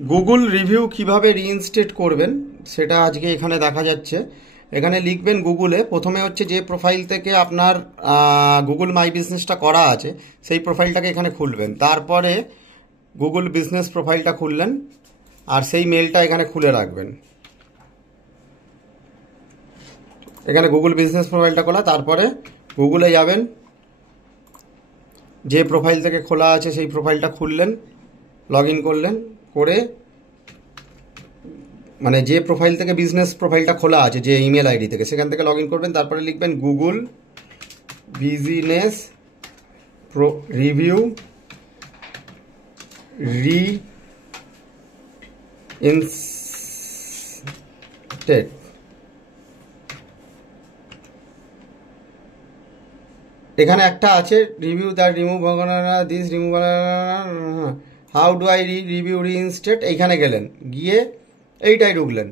Google review কিভাবে reinstate করবেন সেটা আজকে এখানে দেখা যাচ্ছে। এখানে লিখবেন গুগলে, প্রথমে হচ্ছে যে প্রোফাইল থেকে আপনার গুগল মাই বিজনেসটা করা আছে সেই প্রোফাইলটাকে এখানে খুলবেন। তারপরে গুগল বিজনেস প্রোফাইলটা খুললেন আর সেই মেলটা এখানে খুলে রাখবেন। এখানে গুগল বিজনেস প্রোফাইলটা খোলা, তারপরে গুগলে যাবেন, যে প্রোফাইল থেকে খোলা আছে সেই প্রোফাইলটা খুললেন, লগ ইন করলেন, করে মানে যে প্রোফাইল থেকে বিজনেস প্রোফাইলটা খোলা আছে যে ইমেল আইডি থেকে, সেখান থেকে লগ ইন করবেন। তারপরে লিখবেন গুগল বিজনেস রিভিউ রিইনস্টেট। এখানে একটা আছে review that remove this remove, how do I review reinstate. এইখানে গেলেন, গিয়ে এইটাই ঢুকলেন।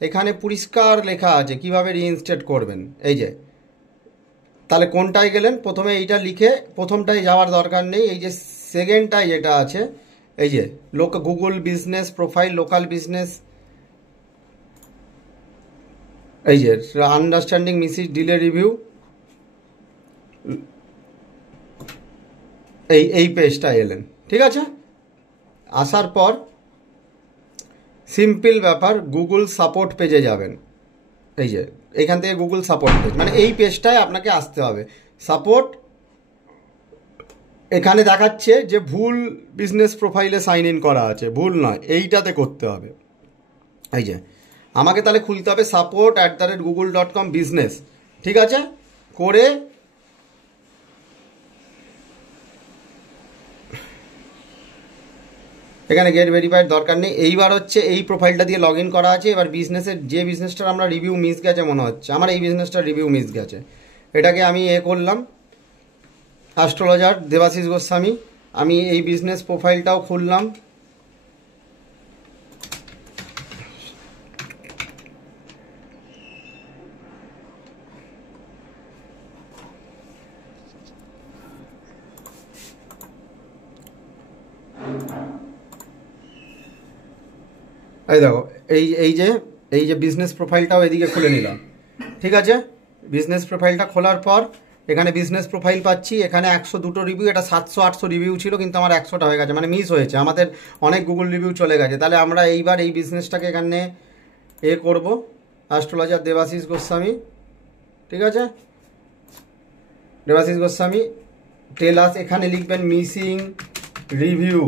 এখানে পরিষ্কার লেখা আছে কিভাবে রিইনস্টেট করবেন। এই যে, তাহলে কোনটায় গেলেন, প্রথমে এইটা লিখে প্রথমটায় যাওয়ার দরকার নেই। এই যে সেকেন্ডটায় যেটা আছে, এই যে Google business profile local business, এই যে আন্ডারস্ট্যান্ডিং মিসিস ডিলে রিভিউ, এই পেজটা এলেন। ঠিক আছে, আসার পর সিম্পল ব্যাপার, গুগল সাপোর্ট পেজে যাবেন। এই যে এখান থেকে গুগল সাপোর্ট পেজ, মানে এই পেজটায় আপনাকে আসতে হবে। সাপোর্ট, এখানে দেখাচ্ছে যে ভুল বিজনেস প্রোফাইলে সাইন ইন করা আছে, ভুল নয়, এইটাতে করতে হবে। এই যে আমাকে তাহলে খুলতে হবে support@google.com বিজনেস। ঠিক আছে, করে এখানে গেট ভেরিফাইড দরকার নেই। এইবার হচ্ছে এই প্রোফাইলটা দিয়ে লগ ইন করা আছে। এবার বিজনেসের যে বিজনেসটার আমরা রিভিউ মিস গেছে মনে হচ্ছে, আমার এই বিজনেসটার রিভিউ মিস গেছে, এটাকে আমি করলাম অ্যাস্ট্রোলজার দেবাশিস গোস্বামী। আমি এই বিজনেস প্রোফাইলটাও খুললাম। এই দেখো, এই যে বিজনেস প্রোফাইলটাও এদিকে খুলে নিলাম। ঠিক আছে, বিজনেস প্রোফাইলটা খোলার পর এখানে বিজনেস প্রোফাইল পাচ্ছি। এখানে 102টো রিভিউ, এটা 700-800 রিভিউ ছিল, কিন্তু আমার 100টা হয়ে গেছে, মানে মিস হয়েছে, আমাদের অনেক গুগল রিভিউ চলে গেছে। তাহলে আমরা এইবার এই বিজনেসটাকে এখানে করব, অ্যাস্ট্রোলজার দেবাশিস গোস্বামী। ঠিক আছে, দেবাশিস গোস্বামী টেলাস, এখানে লিখবেন মিসিং রিভিউ,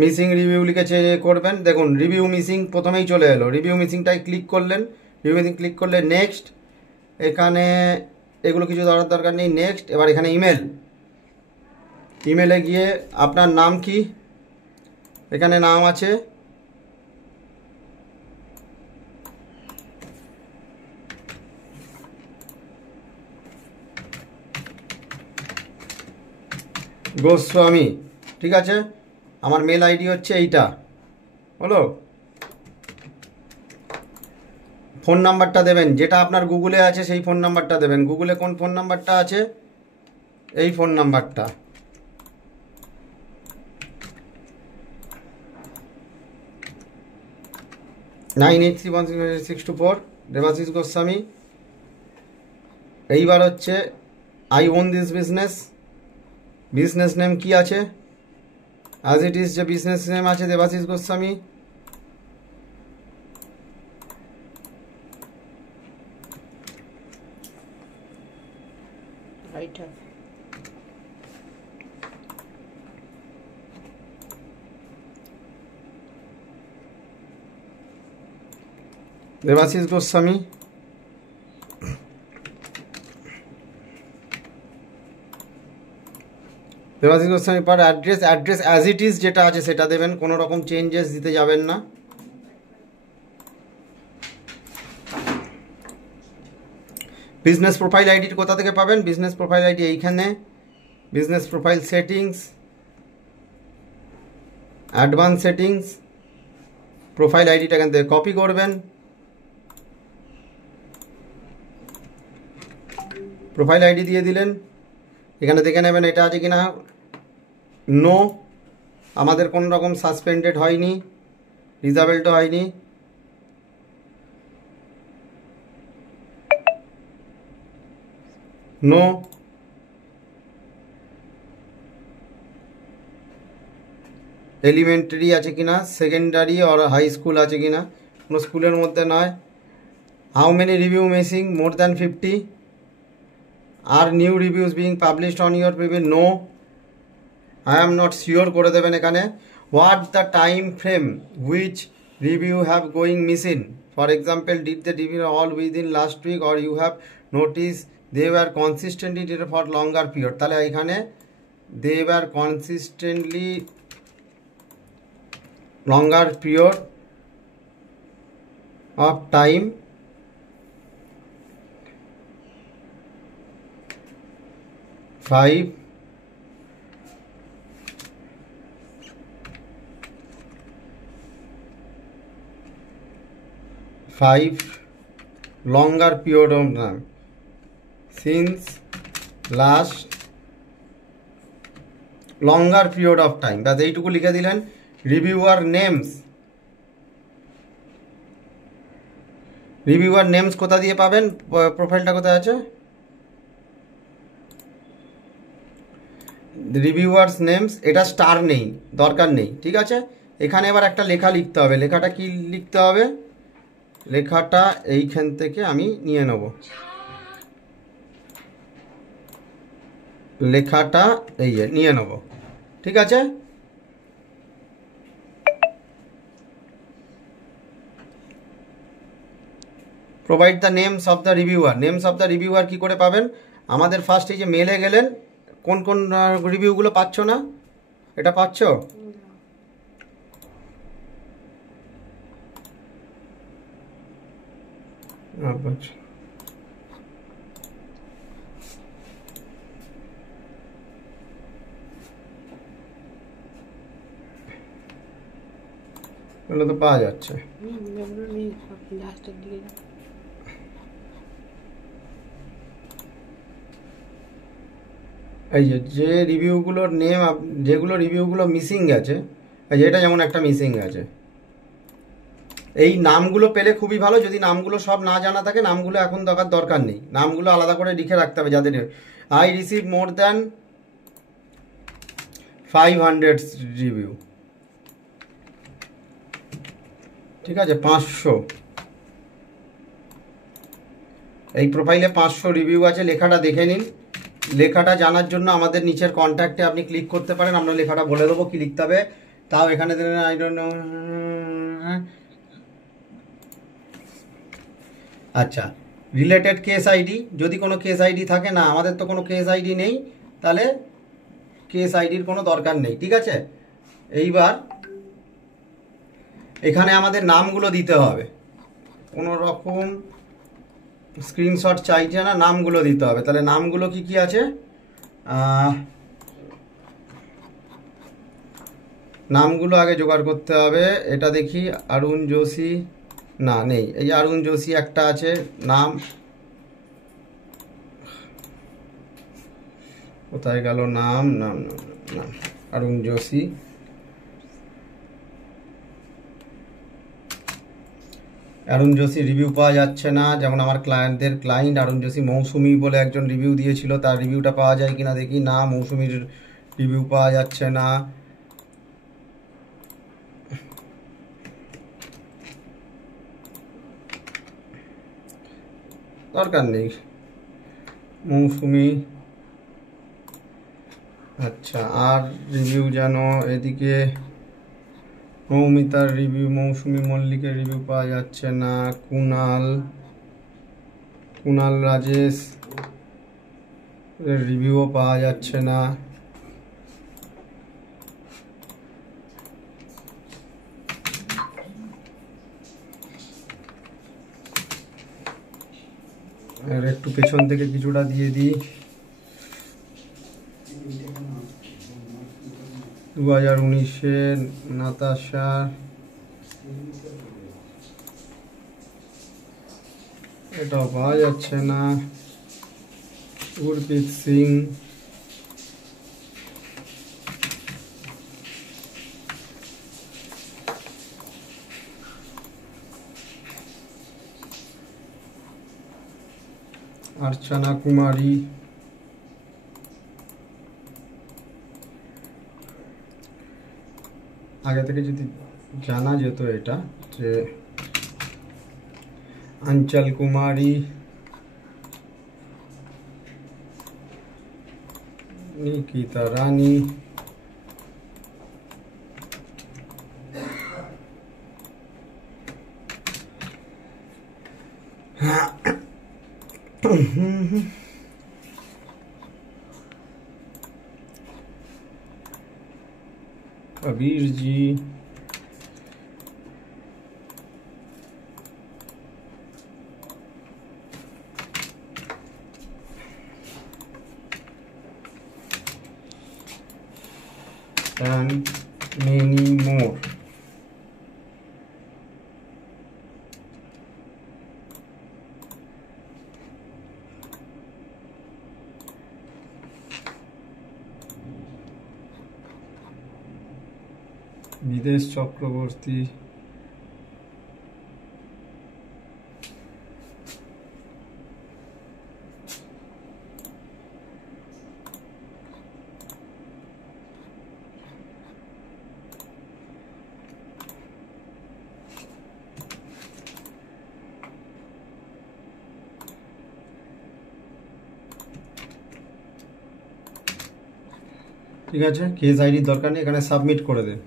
মিসিং রিভিউ লিখেছে করবেন। দেখুন রিভিউ মিসিং প্রথমেই চলে এলো, রিভিউ মিসিংটাই ক্লিক করলেন, রিভিউ মিসিং ক্লিক করলে নেক্সট, এখানে এগুলো কিছু দরকার নেই, নেক্সট। এবার এখানে ইমেলে গিয়ে আপনার নাম কি, এখানে নাম আছে গোস্বামী। ঠিক আছে, আমার মেল আইডি হচ্ছে এইটা, হলো। ফোন নাম্বারটা দেবেন, যেটা আপনার গুগলে আছে সেই ফোন নাম্বারটা দেবেন। গুগলে কোন ফোন নাম্বারটা আছে, এই ফোন নাম্বারটা। (983162624) দেবাশিস গোস্বামী। এইবার হচ্ছে I on this business, business name কি আছে, অ্যাজ ইট ইজ যে বিজনেস নেম আছে দেবাশিস গোস্বামী। দেবাশিস গোস্বামী, দেবাশিস গোস্বামী পার অ্যাড্রেস অ্যাজ ইট ইজ যেটা আছে সেটা দেবেন, কোনো রকম চেঞ্জেস দিতে যাবেন না। বিজনেস প্রোফাইল আইডি কোথা থেকে পাবেন, বিজনেস প্রোফাইল আইডি এইখানে, business profile settings, advance settings, profile আইডিটা এখান থেকে কপি করবেন, প্রোফাইল আইডি দিয়ে দিলেন। এখানে দেখে নেবেন এটা আছে কিনা, নো, আমাদের কোনো রকম সাসপেন্ডেড হয়নি, ডিসেবলড হয়নি। নো, এলিমেন্টারি আছে কিনা, সেকেন্ডারি আর হাই স্কুল আছে কিনা, কোনো স্কুলের মধ্যে নয়। How many review missing, more than 50। Are new reviews being published on your preview, no. I am not sure করে দেবেন এখানে। What the time frame which review have going missing, for example did the review all within last week or you have notice they were consistently for longer period. তাহলে এখানে they were consistently longer period of time, five, longer period of time since last longer period of time। বাস এইটুকু লিখে দিলেন। Reviewer names, reviewer names কোথা দিয়ে পাবেন, প্রোফাইলটা কোথায় আছে, রিভিউয়ার্স নেমস, এটা স্টার নেই, দরকার নেই, ঠিক আছে। এখানে এবার একটা লেখা লিখতে হবে। লেখাটা কি লিখতে হবে, লেখাটা এইখান থেকে আমি নিয়ে নেব, লেখাটা এই নিয়ে নেব, ঠিক আছে। Provide the names of the reviewer, names of the reviewer কী করে পাবেন, আমাদের ফার্স্ট এই যে মেলে গেলেন, কোন কোন রিভিউগুলো পাচ্ছ না, এটা পাচ্ছ, তো পাওয়া যাচ্ছে। এই যে রিভিউগুলোর নেম, যেগুলো রিভিউগুলো মিসিং গেছে, এটা যেমন একটা মিসিং গেছে, এই নামগুলো পেলে খুবই ভালো। যদি নামগুলো সব না জানা থাকে, নামগুলো এখন দরকার নেই, নামগুলো আলাদা করে লিখে রাখতে হবে যাদের। I receive more than 500 review, ঠিক আছে, 500, এই প্রোফাইলে 500 রিভিউ আছে। লেখাটা দেখে নিন। লেখাটা জানার জন্য আমাদের নিচের কন্ট্যাক্টে আপনি ক্লিক করতে পারেন, আমরা লেখাটা বলে দেবো কি লিখতে হবে। তাও এখানে দেবেন আই ডোন্ট নো। আচ্ছা, রিলেটেড কেস আইডি, যদি কোনো কেস আইডি থাকে, না আমাদের তো কোনো কেস আইডি নেই, তাহলে কেস আইডির কোনো দরকার নেই, ঠিক আছে। এইবার এখানে আমাদের নামগুলো দিতে হবে, কোনো রকম স্ক্রিনশট চাইছে না, নামগুলো দিতে হবে। তাহলে নামগুলো কি কি আছে, নামগুলো আগে জোগাড় করতে হবে। এটা দেখি, অরুণ যোশী, না নেই, এই অরুণ যোশী একটা আছে নাম, কোথায় গেল নাম, নাম নাম অরুণ যোশী। অরুণ যোশী রিভিউ পাওয়া যাচ্ছে না, যেমন আমার ক্লায়েন্টদের ক্লায়েন্ট অরুণ যোশী মৌসুমি বলে একজন রিভিউ দিয়েছিল, তার রিভিউটা পাওয়া যায় কিনা দেখি। না, মৌসুমির রিভিউ পাওয়া যাচ্ছে না। দরকার নেই মৌসুমি। আচ্ছা, আর রিভিউ যেন এদিকে মৌমিতার রিভিউ, মৌসুমি মল্লিকের রিভিউ পাওয়া যাচ্ছে না। কুণাল রাজেশ রিভিউও পাওয়া যাচ্ছে না। আর একটু পেছন থেকে কিছুটা দিয়ে দিই। 2019-এর নাতাশা, এটাও পাওয়া যাচ্ছে না। গুরপ্রীত সিং, अर्चना कुमारी, आगे থেকে যদি জানা যেত এটা যে अंचल कुमारी, निकिता रानी, Kabir ji, and many more. বিদেশ চক্রবর্তী, ঠিক আছে। কেস আইডির দরকার নেই, এখানে সাবমিট করে দেন।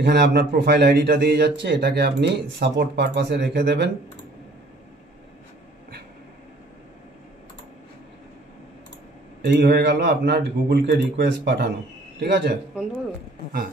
এখানে আপনার প্রোফাইল আইডিটা দিয়ে যাচ্ছে, এটাকে আপনি সাপোর্ট পারপাসে রেখে দেবেন। এই হয়ে গেল আপনার গুগলকে রিকোয়েস্ট পাঠানো, ঠিক আছে। হ্যাঁ।